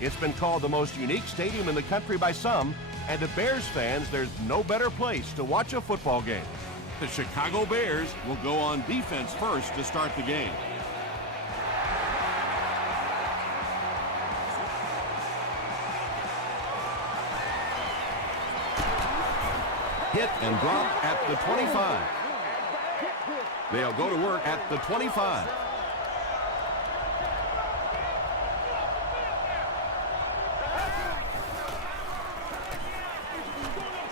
It's been called the most unique stadium in the country by some, and to Bears fans, there's no better place to watch a football game. The Chicago Bears will go on defense first to start the game. Hit and drop at the 25. They'll go to work at the 25.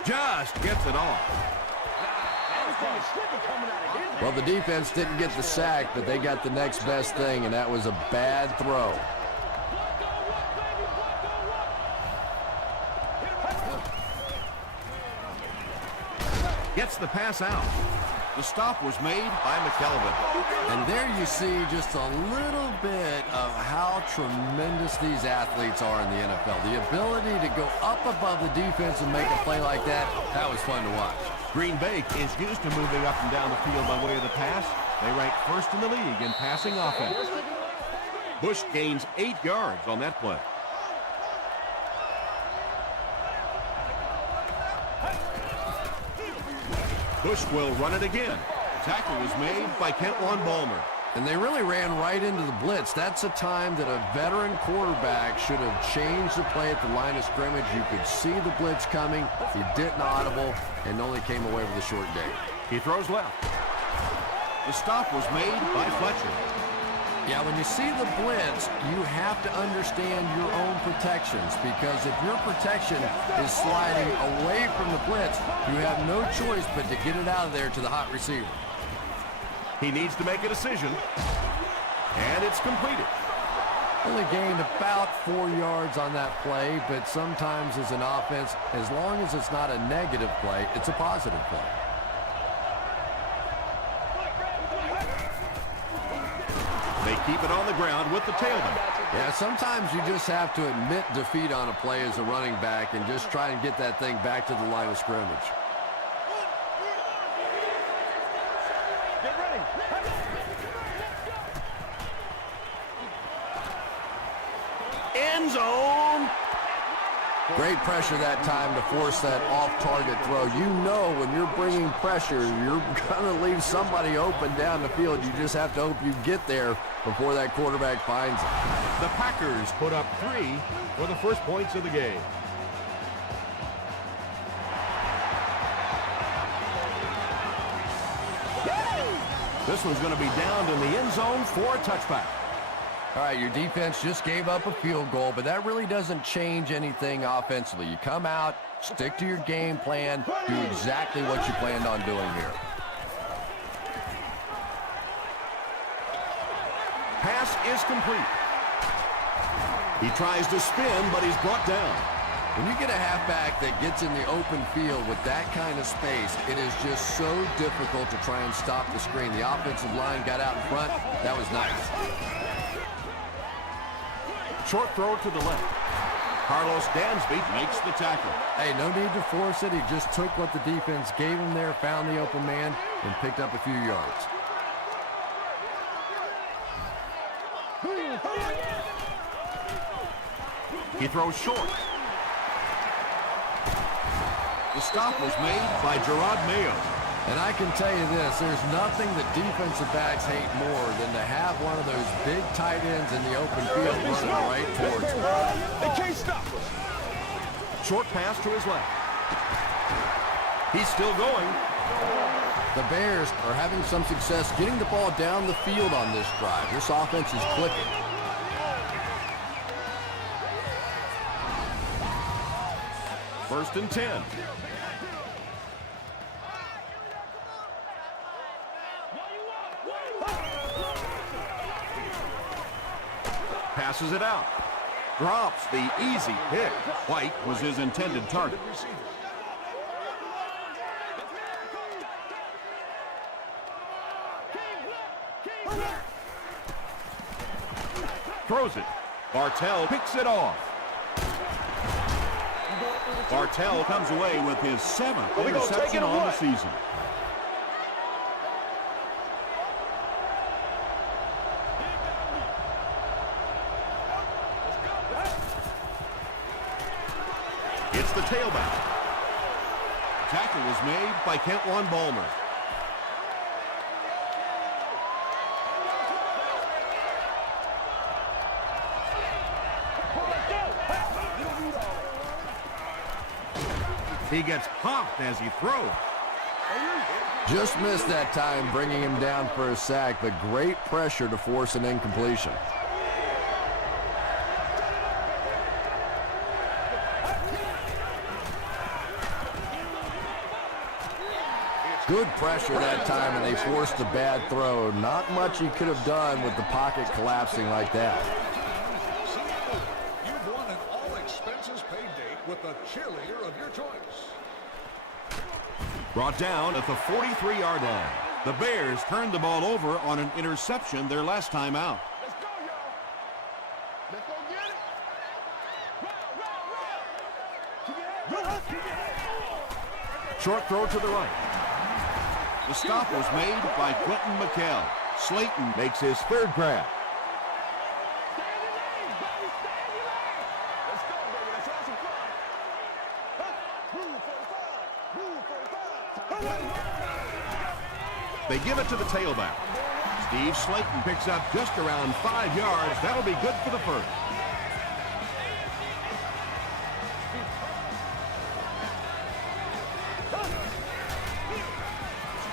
Just gets it off. Well, the defense didn't get the sack, but they got the next best thing, and that was a bad throw. Gets the pass out. The stop was made by McKelvin. And there you see just a little bit of how tremendous these athletes are in the NFL. The ability to go up above the defense and make a play like that, that was fun to watch. Green Bay is used to moving up and down the field by way of the pass. They rank first in the league in passing offense. Bush gains 8 yards on that play. Bush will run it again. Tackle was made by Kentwan Balmer. And they really ran right into the blitz. That's a time that a veteran quarterback should have changed the play at the line of scrimmage. You could see the blitz coming. He didn't audible and only came away with a short gain. He throws left. The stop was made by Fletcher. Yeah, when you see the blitz, you have to understand your own protections, because if your protection is sliding away from the blitz, you have no choice but to get it out of there to the hot receiver. He needs to make a decision, and it's completed. Only gained about 4 yards on that play, but sometimes as an offense, as long as it's not a negative play, it's a positive play. They keep it on the ground with the tailman. Yeah, sometimes you just have to admit defeat on a play as a running back and just try and get that thing back to the line of scrimmage. End zone. Great pressure that time to force that off-target throw. You know when you're bringing pressure, you're going to leave somebody open down the field. You just have to hope you get there before that quarterback finds it. The Packers put up 3 for the first points of the game. This one's going to be downed in the end zone for a touchback. All right, your defense just gave up a field goal, but that really doesn't change anything offensively. You come out, stick to your game plan, do exactly what you planned on doing here. Pass is complete. He tries to spin, but he's brought down. When you get a halfback that gets in the open field with that kind of space, it is just so difficult to try and stop the screen. The offensive line got out in front. That was nice. Short throw to the left. Carlos Dansby makes the tackle. Hey, no need to force it. He just took what the defense gave him there, found the open man, and picked up a few yards. He throws short. The stop was made by Gerard Mayo. And I can tell you this, there's nothing that defensive backs hate more than to have one of those big tight ends in the open field running right towards them. They can't stop us. Short pass to his left. He's still going. The Bears are having some success getting the ball down the field on this drive. This offense is clicking. First and 10. Passes it out. Drops the easy pick. White was his intended target. Throws it. Bartell picks it off. Bartell comes away with his 7th interception on the season. It's the tailback. Tackle was made by Kentwan Balmer. He gets popped as he throws. Just missed that time, bringing him down for a sack, but great pressure to force an incompletion. Good pressure that time, and they forced a bad throw. Not much he could have done with the pocket collapsing like that. You've won an all-expenses paid date with the cheerleader of your choice. Brought down at the 43-yard line. The Bears turned the ball over on an interception their last time out. Let's go, y'all. Let's go get it. Short throw to the right. The stop was made by Quentin McKell. Slayton makes his third grab. They give it to the tailback. Steve Slayton picks up just around 5 yards. That'll be good for the first.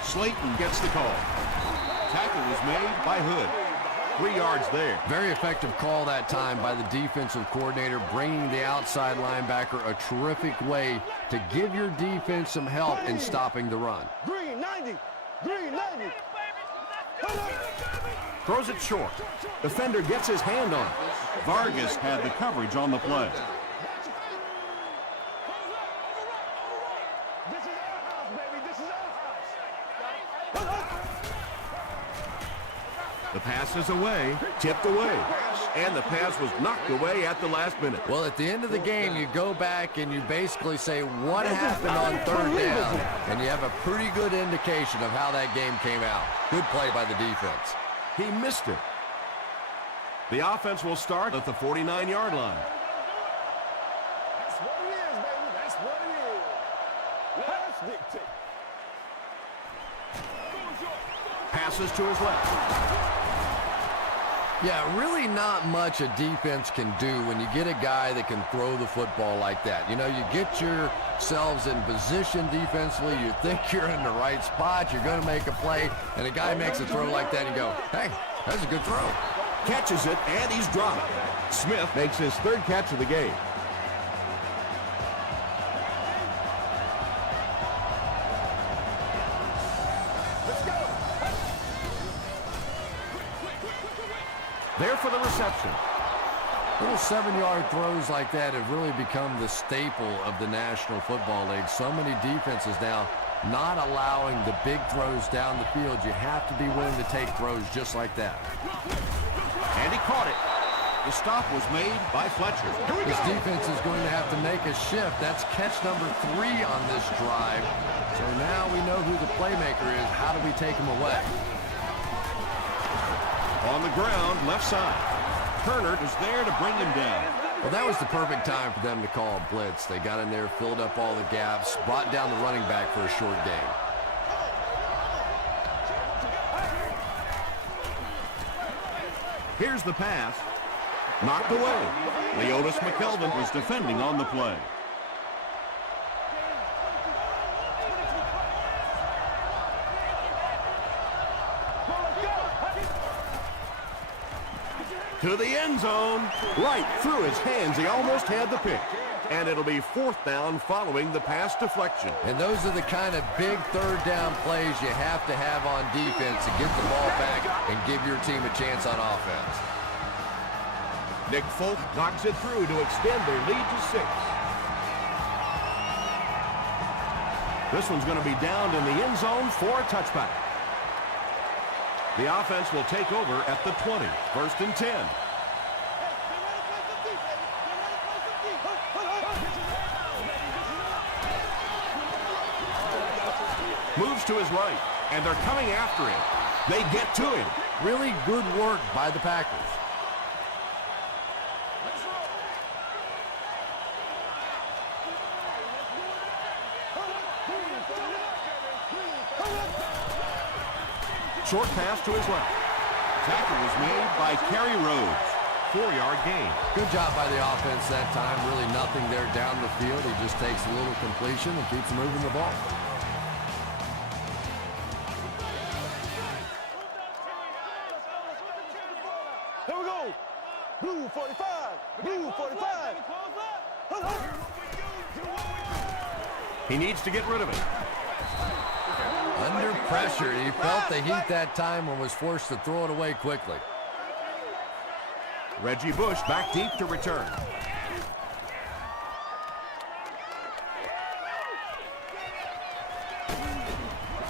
Slayton gets the call. Tackle was made by Hood. 3 yards there. Very effective call that time by the defensive coordinator, bringing the outside linebacker a terrific way to give your defense some help in stopping the run. Green 90. Green 90. Throws it short. Defender gets his hand on it. Vargas had the coverage on the play. This is our house, baby. This is our house. The pass is away, tipped away, and the pass was knocked away at the last minute. Well, at the end of the game, you go back and you basically say, what happened on third down? And you have a pretty good indication of how that game came out. Good play by the defense. He missed it. The offense will start at the 49-yard line. That's what it is, baby. That's what it is. Let's dictate. Passes to his left. Yeah, really not much a defense can do when you get a guy that can throw the football like that. You know, you get yourselves in position defensively, you think you're in the right spot, you're going to make a play, and a guy makes a throw like that, and you go, hey, that's a good throw. Catches it, and he's dropped. Smith makes his third catch of the game. There for the reception. Little 7-yard throws like that have really become the staple of the National Football League. So many defenses now not allowing the big throws down the field. You have to be willing to take throws just like that. And he caught it. The stop was made by Fletcher. This defense is going to have to make a shift. That's catch number 3 on this drive. So now we know who the playmaker is. How do we take him away? On the ground, left side. Turner is there to bring him down. Well, that was the perfect time for them to call a blitz. They got in there, filled up all the gaps, brought down the running back for a short gain. Here's the pass. Knocked away. Leotis McKelvin was defending on the play. To the end zone. Right through his hands. He almost had the pick. And it'll be 4th down following the pass deflection. And those are the kind of big third down plays you have to have on defense to get the ball back and give your team a chance on offense. Nick Folk knocks it through to extend their lead to 6. This one's going to be down in the end zone for a touchback. The offense will take over at the 20. 1st and 10. Moves to his right, and they're coming after him. They get to him. Really good work by the Packers. Short pass to his left. Tackle was made by Kerry Rhodes. 4-yard gain. Good job by the offense that time. Really nothing there down the field. He just takes a little completion and keeps moving the ball. Here we go. Blue 45. Blue 45. He needs to get rid of it. Under pressure. He felt the heat that time and was forced to throw it away quickly. Reggie Bush back deep to return.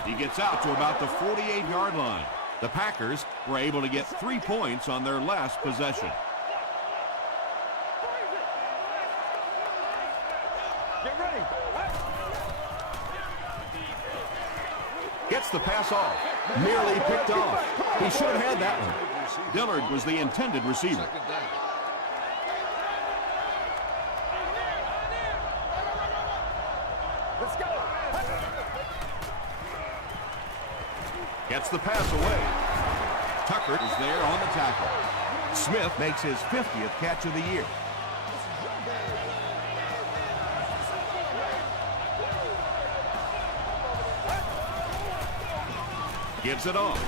He gets out to about the 48-yard line. The Packers were able to get 3 points on their last possession. Get ready. Gets the pass off. Nearly picked off. He should have had that one. Dillard was the intended receiver. Let's go. Gets the pass away. Tucker is there on the tackle. Smith makes his 50th catch of the year. Gives it off.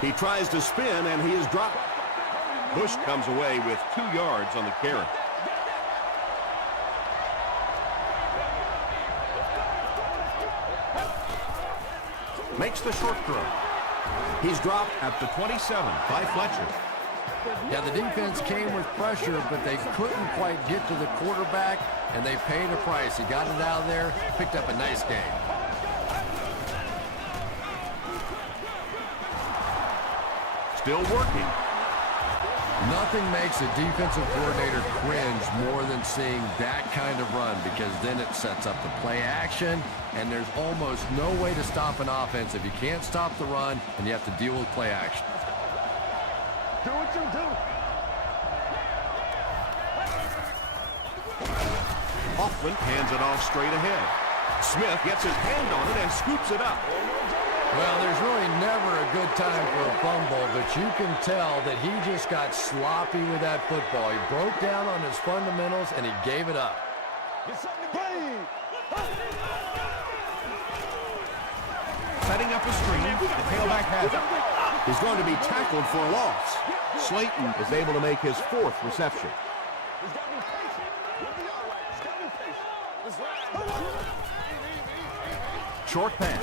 He tries to spin, and he is dropped. Bush comes away with 2 yards on the carry. Makes the short throw. He's dropped at the 27 by Fletcher. Yeah, the defense came with pressure, but they couldn't quite get to the quarterback, and they paid a price. He got it out of there, picked up a nice game. Still working. Nothing makes a defensive coordinator cringe more than seeing that kind of run, because then it sets up the play action, and there's almost no way to stop an offense if you can't stop the run and you have to deal with play action. Do what you do. Hoffman hands it off straight ahead. Smith gets his hand on it and scoops it up. Well, there's really never a good time for a fumble, but you can tell that he just got sloppy with that football. He broke down on his fundamentals, and he gave it up. Get something to play. Setting up a screen, the tailback has it. He's going to be tackled for a loss. Slayton is able to make his 4th reception. He's got to be patient. He'll be all right. He's got to be patient. That's right. Short pass.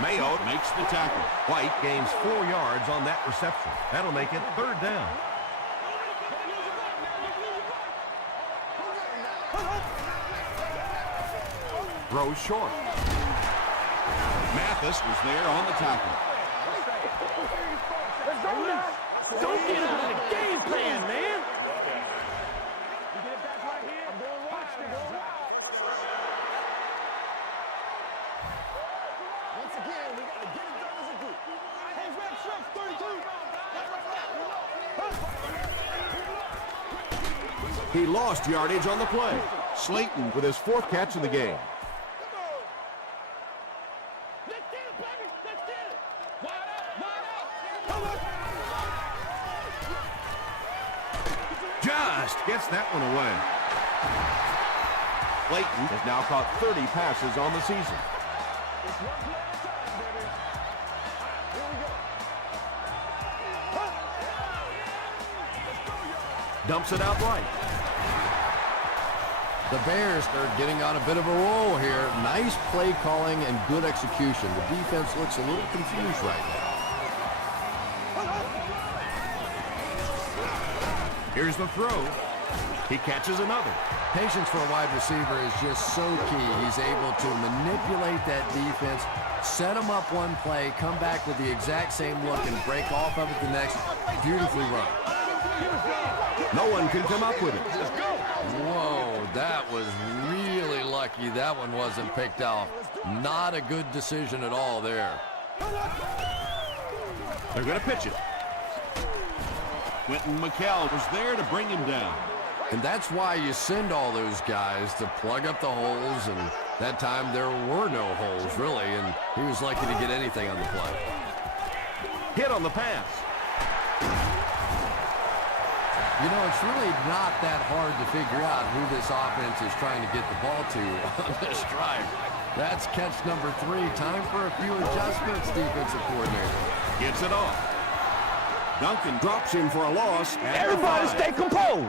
Mayo makes the tackle. White gains 4 yards on that reception. That'll make it 3rd down. Throws short. Mathis was there on the tackle. Let's go now. Don't get out of the game plan, man. You get it back right here. I'm doing right. I'm doing right. Once again, we got to get it done as a group. Hey, red shirts, 32. He lost yardage on the play. Slayton with his 4th catch of the game. Let's get it, baby. Let's get it. Wide out. Wide out. Come on. Just gets that one away. Slayton has now caught 30 passes on the season. It's one play at a time, baby. Here we go. Dumps it out right. The Bears are getting on a bit of a roll here. Nice play calling and good execution. The defense looks a little confused right now. Here's the throw. He catches another. Patience for a wide receiver is just so key. He's able to manipulate that defense, set them up one play, come back with the exact same look, and break off of it the next. Beautifully run. No one can come up with it. Whoa, that was really lucky that one wasn't picked off. Not a good decision at all there. They're going to pitch it. Quentin McKell was there to bring him down. And that's why you send all those guys to plug up the holes, and that time there were no holes, really, and he was lucky to get anything on the play. Hit on the pass. You know, it's really not that hard to figure out who this offense is trying to get the ball to on this drive. That's catch number 3. Time for a few adjustments, defensive coordinator. Gets it off. Duncan drops him for a loss. Everybody stay composed.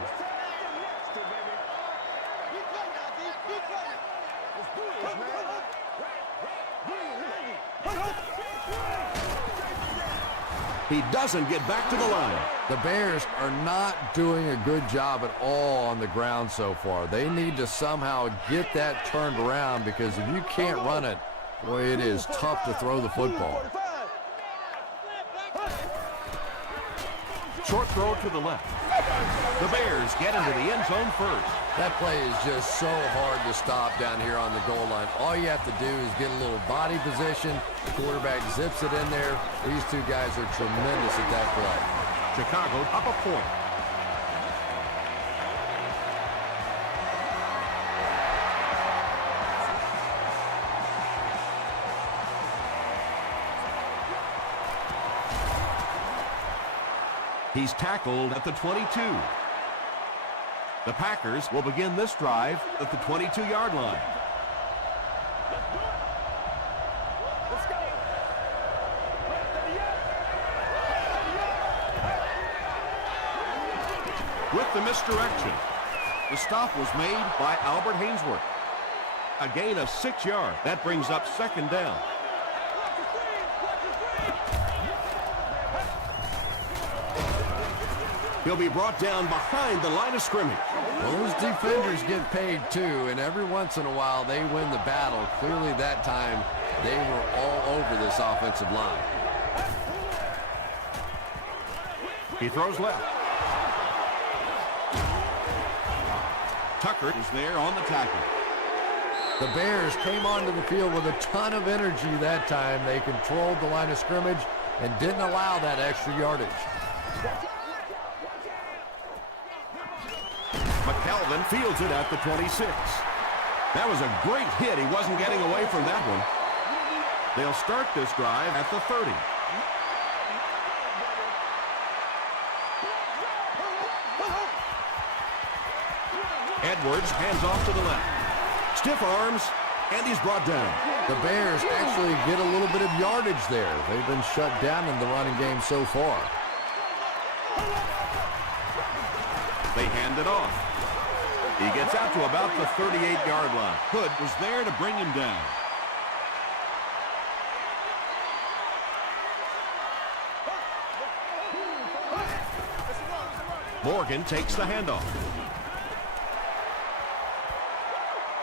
He doesn't get back to the line. The Bears are not doing a good job at all on the ground so far. They need to somehow get that turned around, because if you can't run it, boy, it is tough to throw the football. Short throw to the left. The Bears get into the end zone first. That play is just so hard to stop down here on the goal line. All you have to do is get a little body position. The quarterback zips it in there. These two guys are tremendous at that play. Chicago up a point. He's tackled at the 22. The Packers will begin this drive at the 22-yard line. With the misdirection, the stop was made by Albert Hainsworth. A gain of 6 yards. That brings up second down. He'll be brought down behind the line of scrimmage. Well, those defenders get paid too, and every once in a while they win the battle. Clearly that time they were all over this offensive line. He throws left. Tucker is there on the tackle. The Bears came onto the field with a ton of energy that time. They controlled the line of scrimmage and didn't allow that extra yardage. McKelvin fields it at the 26. That was a great hit. He wasn't getting away from that one. They'll start this drive at the 30. Edwards hands off to the left. Stiff arms, and he's brought down. The Bears actually get a little bit of yardage there. They've been shut down in the running game so far. They hand it off. He gets out to about the 38-yard line. Hood was there to bring him down. Morgan takes the handoff.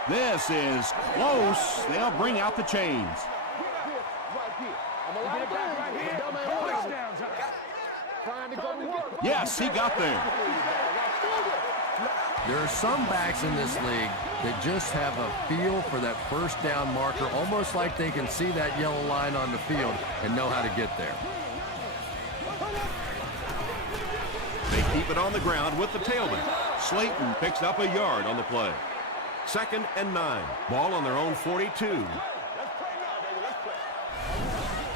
This is close. They'll bring out the chains. Yes, he got there. There are some backs in this league that just have a feel for that first down marker, almost like they can see that yellow line on the field and know how to get there. They keep it on the ground with the tailback. Slayton picks up a yard on the play. 2nd and 9. Ball on their own 42.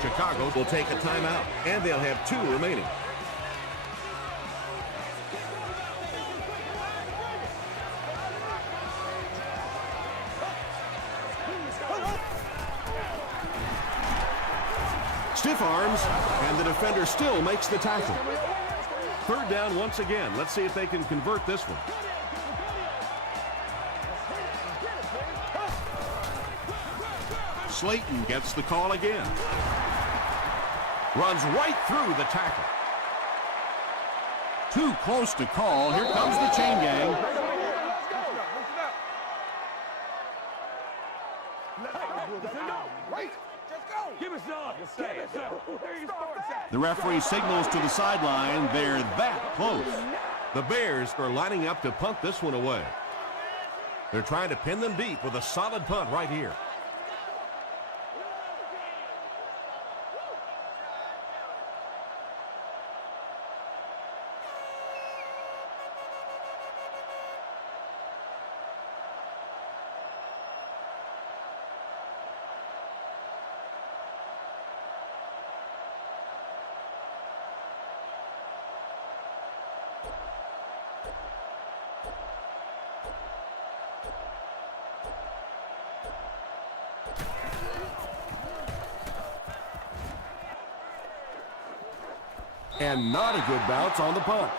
Chicago will take a timeout, and they'll have 2 remaining. Stiff arms, and the defender still makes the tackle. 3rd down once again. Let's see if they can convert this one. Slayton gets the call again. Runs right through the tackle. Too close to call. Here comes the chain gang. The referee signals to the sideline. They're that close. The Bears are lining up to punt this one away. They're trying to pin them deep with a solid punt right here. And not a good bounce on the punt.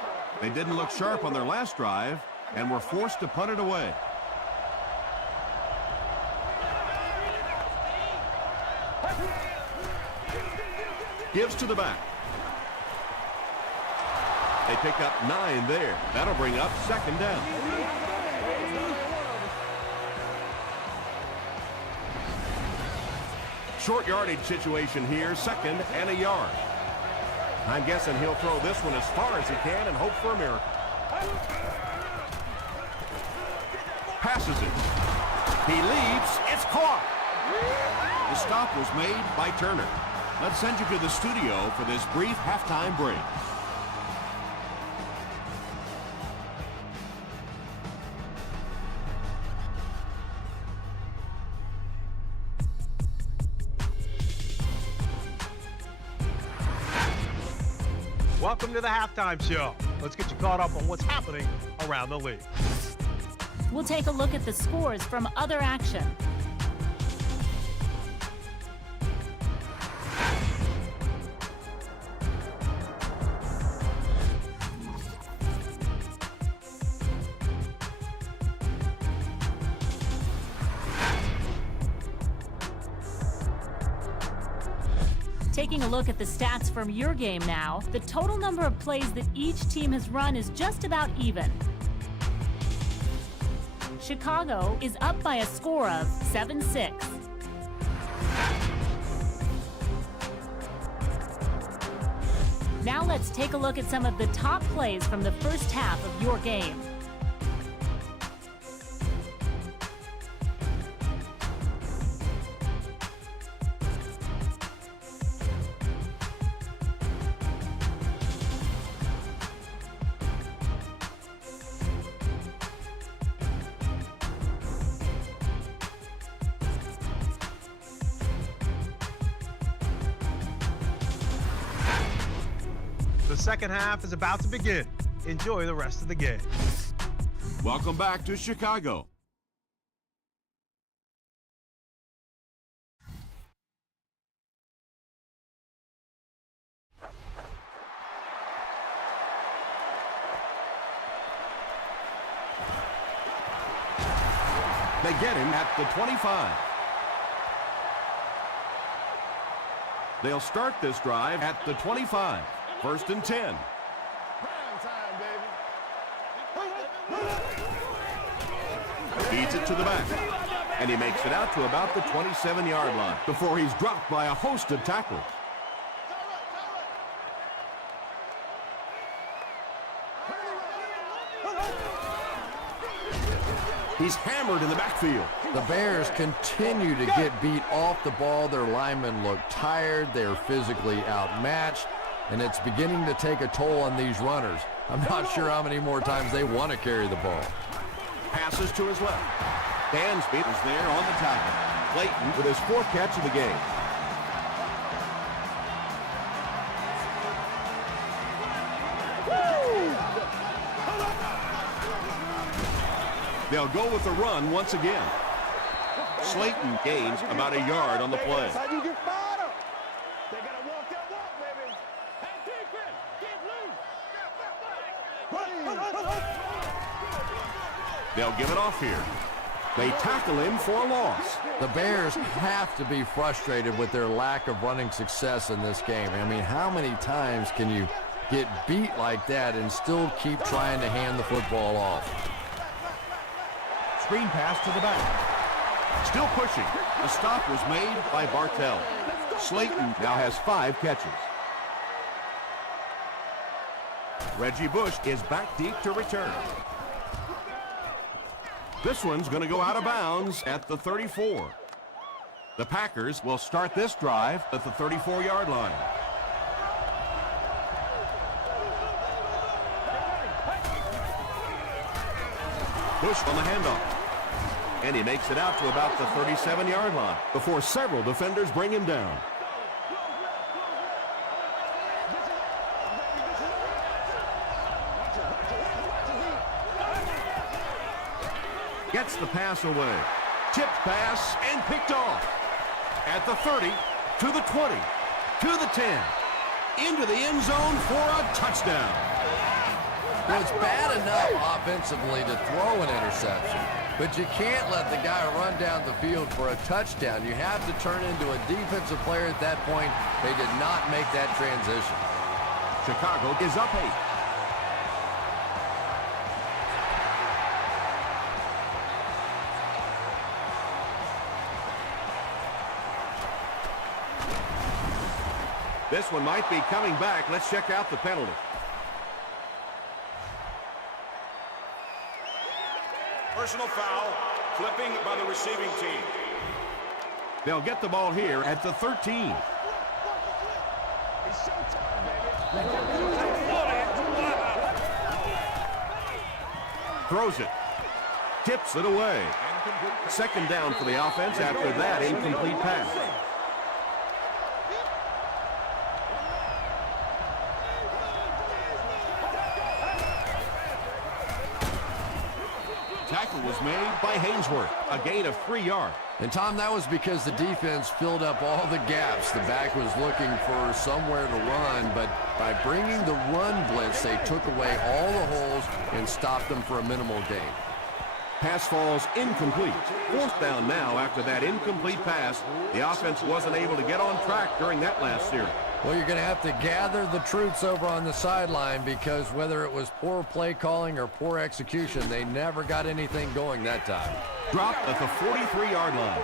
They didn't look sharp on their last drive and were forced to punt it away. Gives to the back. They pick up 9 there. That'll bring up 2nd down. Short yardage situation here, 2nd and a yard. I'm guessing he'll throw this one as far as he can and hope for a miracle. Passes it. He leaps. It's caught. The stop was made by Turner. Let's send you to the studio for this brief halftime break. Welcome to the halftime show. Let's get you caught up on what's happening around the league. We'll take a look at the scores from other action. Taking a look at the stats from your game now, the total number of plays that each team has run is just about even. Chicago is up by a score of 7-6. Now let's take a look at some of the top plays from the first half of your game. The second half is about to begin. Enjoy the rest of the game. Welcome back to Chicago. They get him at the 25. They'll start this drive at the 25. 1st and 10. Feeds it to the back. And he makes it out to about the 27-yard line before he's dropped by a host of tacklers. He's hammered in the backfield. The Bears continue to get beat off the ball. Their linemen look tired. They're physically outmatched. And it's beginning to take a toll on these runners. I'm not sure how many more times they want to carry the ball. Passes to his left. Dansby is there on the tackle. Clayton with his 4th catch of the game. They'll go with the run once again. Slayton gains about a yard on the play. That's how you get fired up. They got to walk that walk, baby. Hey, defense, get loose. They'll give it off here. They tackle him for a loss. The Bears have to be frustrated with their lack of running success in this game. I mean, how many times can you get beat like that and still keep trying to hand the football off? Screen pass to the back. Still pushing. The stop was made by Bartell. Slayton now has 5 catches. Reggie Bush is back deep to return. This one's going to go out of bounds at the 34. The Packers will start this drive at the 34-yard line. Bush on the handoff. And he makes it out to about the 37-yard line before several defenders bring him down. Gets the pass away. Tipped pass and picked off. At the 30, to the 20, to the 10. into the end zone for a touchdown. Well, it's bad enough offensively to throw an interception, but you can't let the guy run down the field for a touchdown. You have to turn into a defensive player at that point. They did not make that transition. Chicago is up 8. This one might be coming back. Let's check out the penalty. Personal foul, flipping by the receiving team. They'll get the ball here at the 13. Throws it. Tips it away. Second down for the offense after that incomplete pass. Tackle was made by Hainsworth. A gain of 3 yards. And, Tom, that was because the defense filled up all the gaps. The back was looking for somewhere to run, but by bringing the run blitz, they took away all the holes and stopped them for a minimal gain. Pass falls incomplete. Fourth down now after that incomplete pass. The offense wasn't able to get on track during that last series. Well, you're going to have to gather the troops over on the sideline because whether it was poor play calling or poor execution, they never got anything going that time. Dropped at the 43-yard line.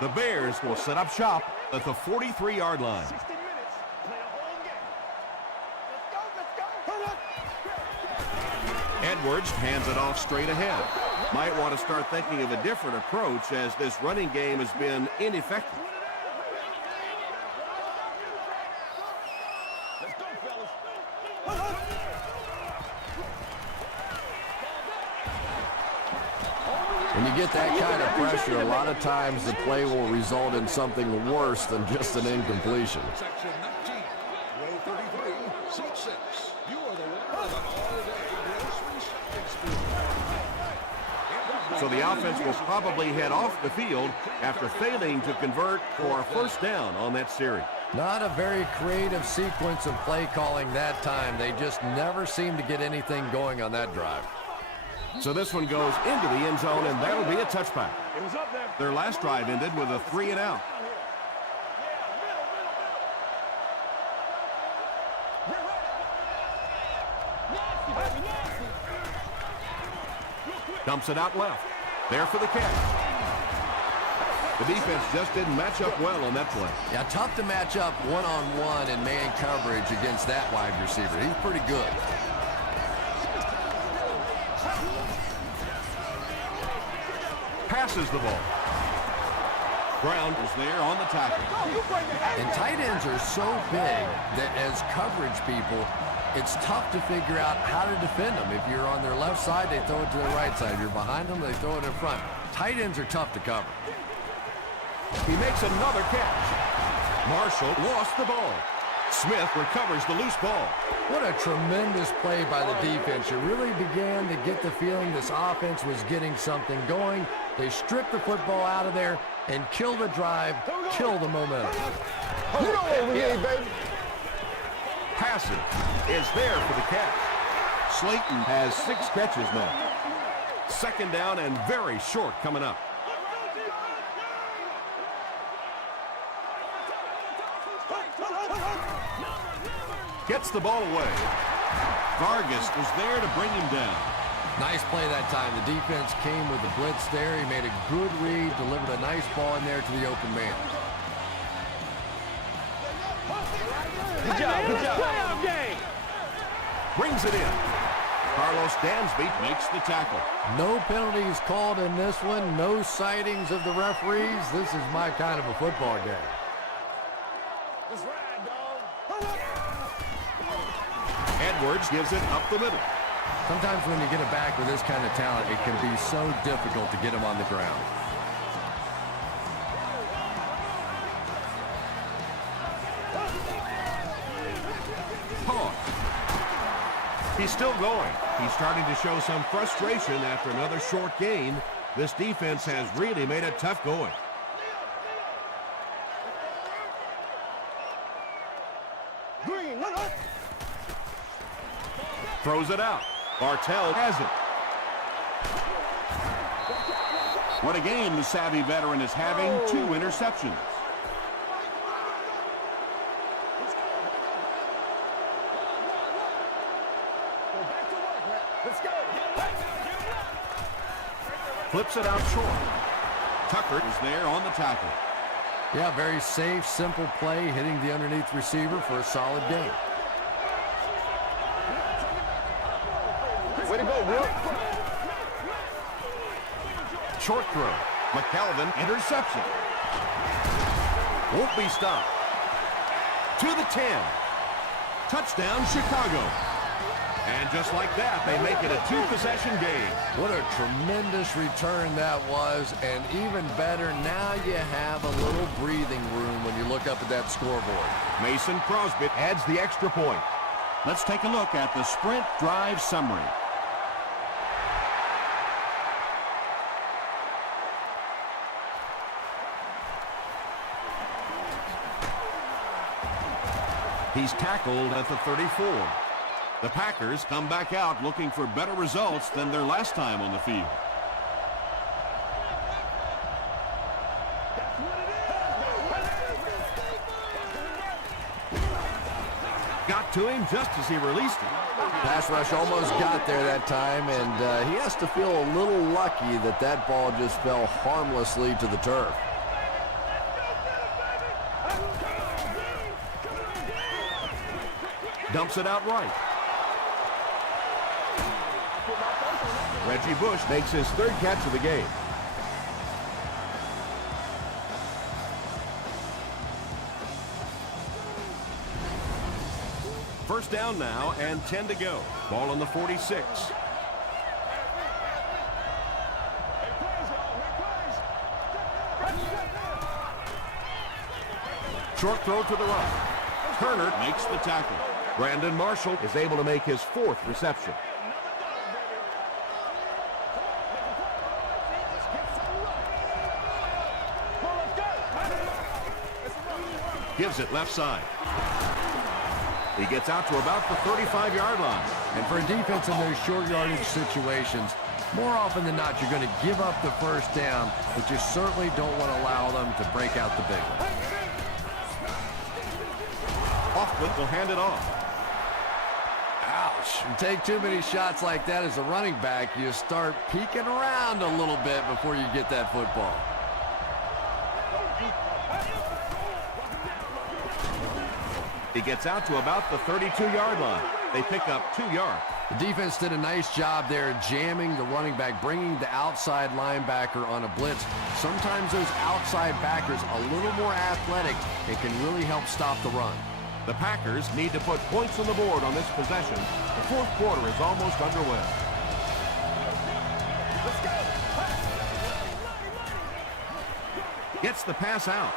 The Bears will set up shop at the 43-yard line. Edwards hands it off straight ahead. Might want to start thinking of a different approach as this running game has been ineffective. When you get that kind of pressure, a lot of times the play will result in something worse than just an incompletion. Section 19, row 33, seat 6. You are the winner of an all-day grocery shopping spree. So the offense will probably head off the field after failing to convert for a first down on that series. Not a very creative sequence of play calling that time. They just never seem to get anything going on that drive. So this one goes into the end zone, and that'll be a touchback. It was up there. Their last drive ended with a 3-and-out. Dumps it out left. There for the catch. The defense just didn't match up well on that play. Yeah, tough to match up one-on-one in man coverage against that wide receiver. He's pretty good. Passes the ball. Brown is there on the tackle. And tight ends are so big that as coverage people, it's tough to figure out how to defend them. If you're on their left side, they throw it to the right side. If you're behind them, they throw it in front. Tight ends are tough to cover. He makes another catch. Marshall lost the ball. Smith recovers the loose ball. What a tremendous play by the defense. You really began to get the feeling this offense was getting something going. They stripped the football out of there and kill the drive, kill the momentum. You know what we need, baby. Passing is there for the catch. Slayton has 6 catches now. Second down and very short coming up. Gets the ball away. Vargas was there to bring him down. Nice play that time. The defense came with the blitz there. He made a good read, delivered a nice ball in there to the open man. Good job, good job. Playoff game. Brings it in. Carlos Dansby makes the tackle. No penalties called in this one. No sightings of the referees. This is my kind of a football game. Let's ride, dog. Edwards gives it up the middle. Sometimes when you get it back with this kind of talent, it can be so difficult to get him on the ground. Paul. He's still going. He's starting to show some frustration after another short gain. This defense has really made it tough going. Throws it out. Bartell has it. What a game the savvy veteran is having. 2 interceptions. Flips it out short. Tucker is there on the tackle. Yeah, very safe, simple play, hitting the underneath receiver for a solid game. Way to go, Will. Short throw. McKelvin, interception. Won't be stopped. To the 10. Touchdown, Chicago. And just like that, they make it a 2-possession game. What a tremendous return that was, and even better, now you have a little breathing room when you look up at that scoreboard. Mason Crosby adds the extra point. Let's take a look at the sprint drive summary. He's tackled at the 34. The Packers come back out looking for better results than their last time on the field. Got to him just as he released him. Pass rush almost got there that time, and he has to feel a little lucky that that ball just fell harmlessly to the turf. Dumps it out right. Reggie Bush makes his 3rd catch of the game. First down now and 10 to go. Ball on the 46. Short throw to the right. Turner makes the tackle. Brandon Marshall is able to make his 4th reception. Gives it left side. He gets out to about the 35-yard line. And for a defense in those short yardage situations, more often than not, you're going to give up the first down, but you certainly don't want to allow them to break out the big one. Hoffman will hand it off. Ouch. You take too many shots like that as a running back, you start peeking around a little bit before you get that football. He gets out to about the 32-yard line. They pick up 2 yards. The defense did a nice job there jamming the running back, bringing the outside linebacker on a blitz. Sometimes those outside backers a little more athletic and can really help stop the run. The Packers need to put points on the board on this possession. The 4th quarter is almost underway. Gets the pass out.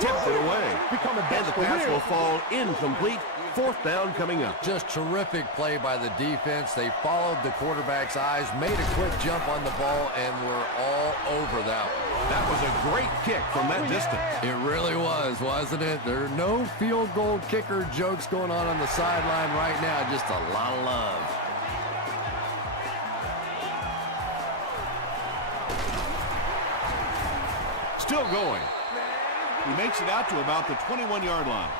Tipped it away. And the pass will fall incomplete. 4th down coming up. Just terrific play by the defense. They followed the quarterback's eyes, made a quick jump on the ball, and were all over that one. That was a great kick from that distance. It really was, wasn't it? There are no field goal kicker jokes going on the sideline right now. Just a lot of love. Still going. He makes it out to about the 21-yard line.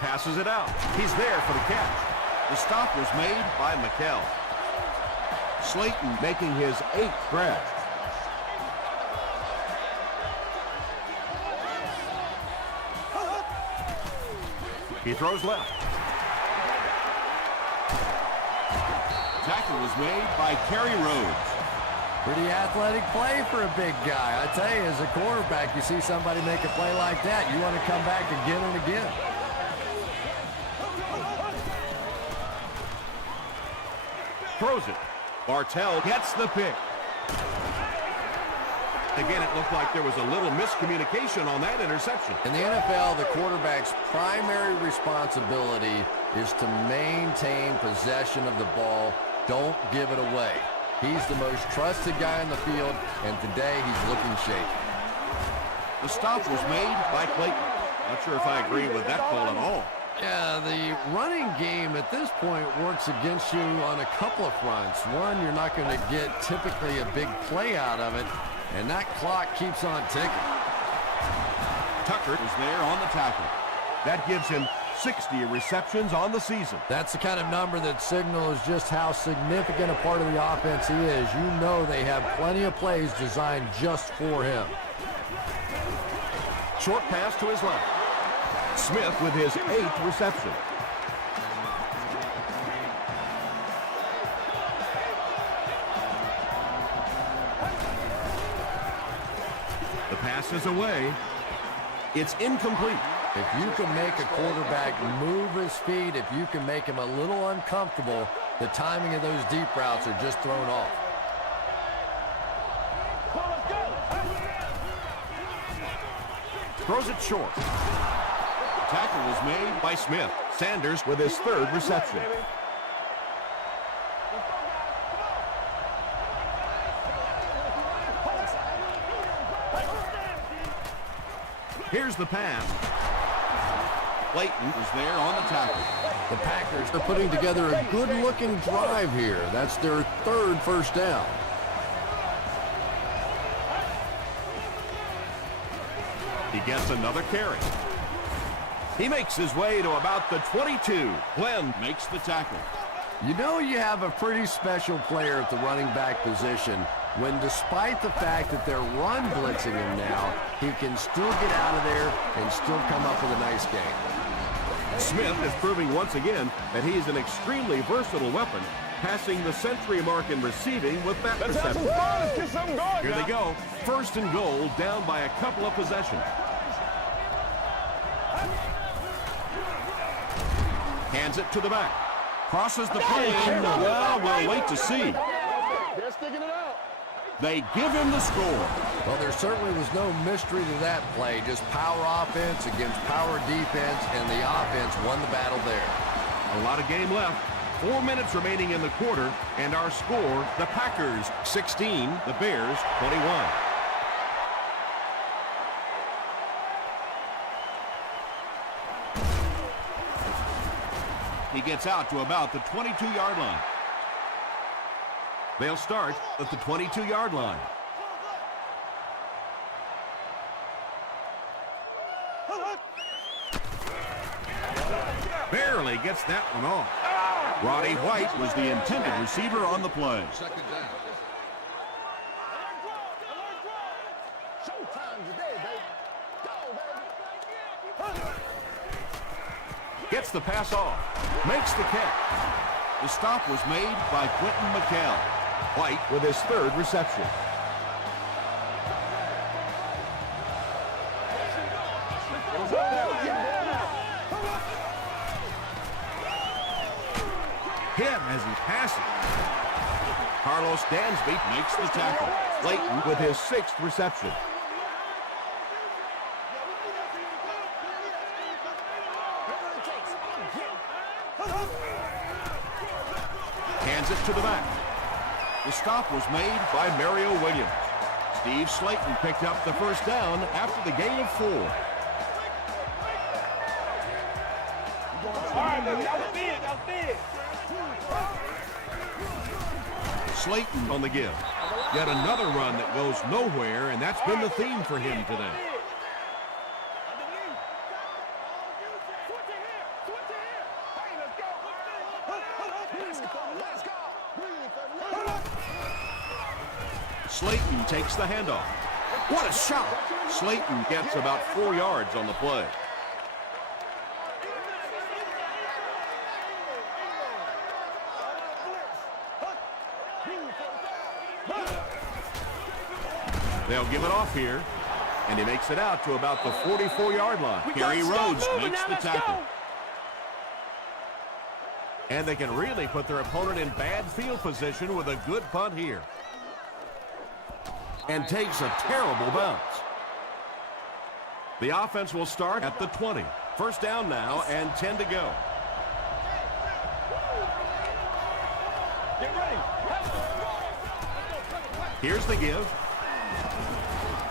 Passes it out. He's there for the catch. The stop was made by McKell. Slayton making his 8th grab. He throws left. Tackle was made by Kerry Rhodes. Pretty athletic play for a big guy. I tell you, as a quarterback, you see somebody make a play like that, you want to come back again and again. Throws it. Bartell gets the pick. Again, it looked like there was a little miscommunication on that interception. In the NFL, the quarterback's primary responsibility is to maintain possession of the ball. Don't give it away. He's the most trusted guy in the field, and today he's looking shaky. The stop was made by Clayton. Not sure if I agree with that call at all. Yeah, the running game at this point works against you on a couple of fronts. One, you're not going to get typically a big play out of it, and that clock keeps on ticking. Tucker is there on the tackle. That gives him 60 receptions on the season. That's the kind of number that signals just how significant a part of the offense he is. You know they have plenty of plays designed just for him. Short pass to his left. Smith with his 8th reception. The pass is away. It's incomplete. If you can make a quarterback move his feet, if you can make him a little uncomfortable, the timing of those deep routes are just thrown off. Throws it short. Tackle was made by Smith. Sanders with his 3rd reception. Here's the pass. Clayton was there on the tackle. The Packers are putting together a good-looking drive here. That's their 3rd first down. He gets another carry. He makes his way to about the 22. Glenn Makes the tackle. You know you have a pretty special player at the running back position when, despite the fact that they're run blitzing him now, he can still get out of there and still come up with a nice game. Smith is proving once again that he is an extremely versatile weapon, passing the century mark in receiving with that reception. Here they go. 1st and goal, down by a couple of possessions. Hands it to the back. Crosses the plane. Well, we'll wait to see. They're sticking it out. They give him the score. Well, there certainly was no mystery to that play. Just power offense against power defense, and the offense won the battle there. A lot of game left. 4 minutes remaining in the quarter, and our score, the Packers 16, the Bears 21. He gets out to about the 22-yard line. They'll start at the 22-yard line. Barely gets that one off. Roddy White was the intended receiver on the play. 2nd down. Showtime today, baby. Go, baby. Gets the pass off. Makes the catch. The stop was made by Quentin McKell. White with his 3rd reception. Hit as he passes. Carlos Dansby Makes the tackle. Clayton with his 6th reception. Hands it to the back. The stop was made By Mario Williams. Steve Slayton picked up the 1st down after the gain of 4. Slayton on the give. Yet another run that goes nowhere, and that's been the theme for him today. Slayton takes the handoff. What a shot! Slayton gets about 4 yards on the play. They'll give it off here, and he makes it out to about the 44-yard line. Kerry Rhodes makes the tackle. And they can really put their opponent in bad field position with a good punt here. and takes a terrible bounce. The offense will start at the 20. First down now and 10 to go. Here's the give.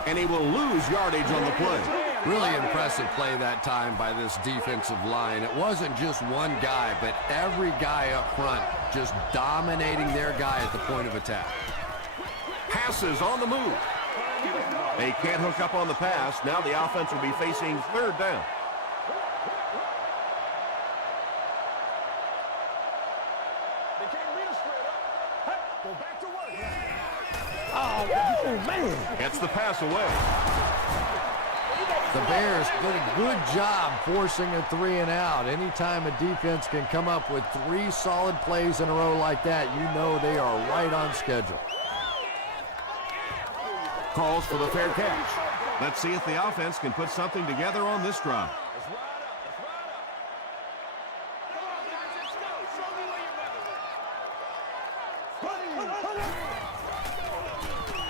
And he will lose yardage on the play. Really impressive play that time by this defensive line. It wasn't just one guy, but every guy up front just dominating their guy at the point of attack. Passes on the move. They can't hook up on the pass. Now the offense will be facing third down. Oh, man. Gets the pass away. The Bears did a good job forcing a 3 and out. Anytime a defense can come up with 3 solid plays in a row like that, you know they are right on schedule. Calls for the fair catch. Let's see if the offense can put something together on this drive.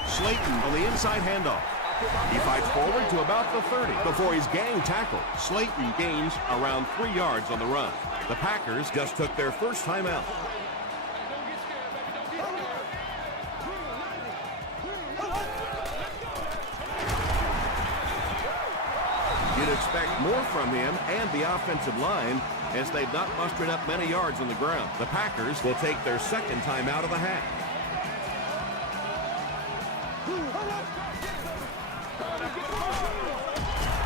Slayton on the inside handoff. He fights forward to about the 30 before he's gang tackled. Slayton gains around 3 yards on the run. The Packers just took their first time out. You'd expect more from him and the offensive line as they've not mustered up many yards on the ground. The Packers will take their second time out of the half.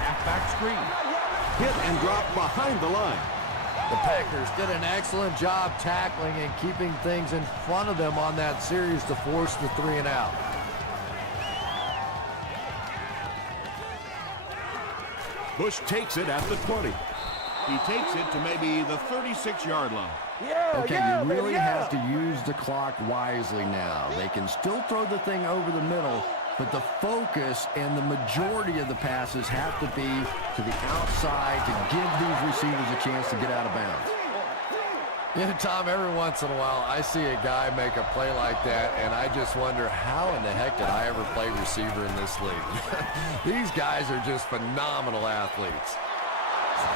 Halfback screen. Hit and drop behind the line. The Packers did an excellent job tackling and keeping things in front of them on that series to force the 3 and out. Bush takes it at the 20. He takes it to maybe the 36-yard line. Okay, you really have to use the clock wisely now. They can still throw the thing over the middle, but the focus and the majority of the passes have to be to the outside to give these receivers a chance to get out of bounds. You know, Tom, every once in a while, I see a guy make a play like that, and I just wonder, how in the heck did I ever play receiver in this league? These guys are just phenomenal athletes.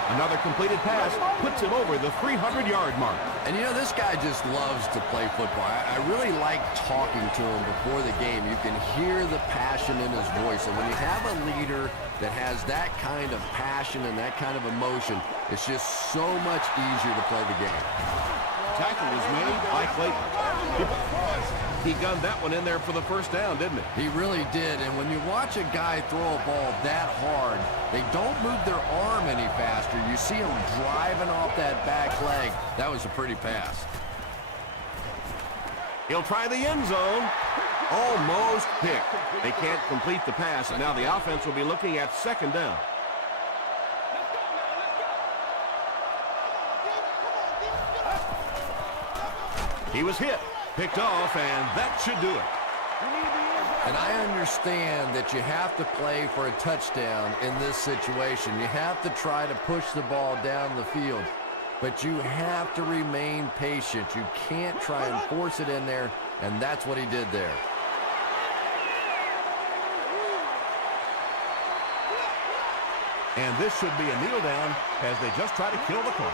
Another completed pass puts him over the 300-yard mark. And, you know, this guy just loves to play football. I really like talking to him before the game. You can hear the passion in his voice. And when you have a leader that has that kind of passion and that kind of emotion, it's just so much easier to play the game. Tackle was made by Clayton. He gunned that one in there for the first down, didn't he? He really did. And when you watch a guy throw a ball that hard, they don't move their arm any faster. You see him driving off that back leg. That was a pretty pass. He'll try the end zone. Almost picked. They can't complete the pass, and now the offense will be looking at second down. He was hit, picked off, and that should do it. And I understand that you have to play for a touchdown in this situation. You have to try to push the ball down the field, but you have to remain patient. You can't try and force it in there, and that's what he did there. And this should be a kneel down as they just try to kill the clock.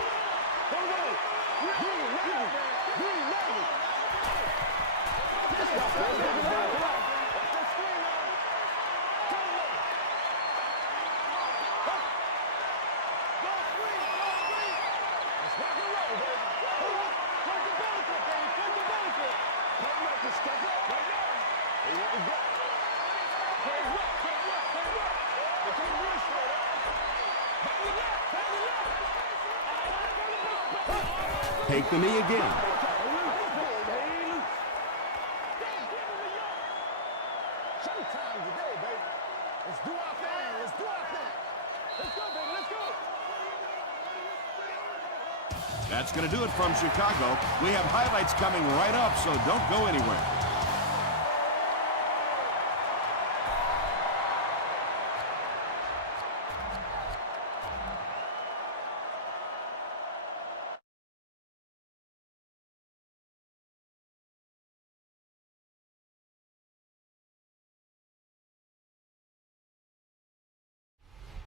Take the knee again. That's going to do it from Chicago. We have highlights coming right up, so don't go anywhere.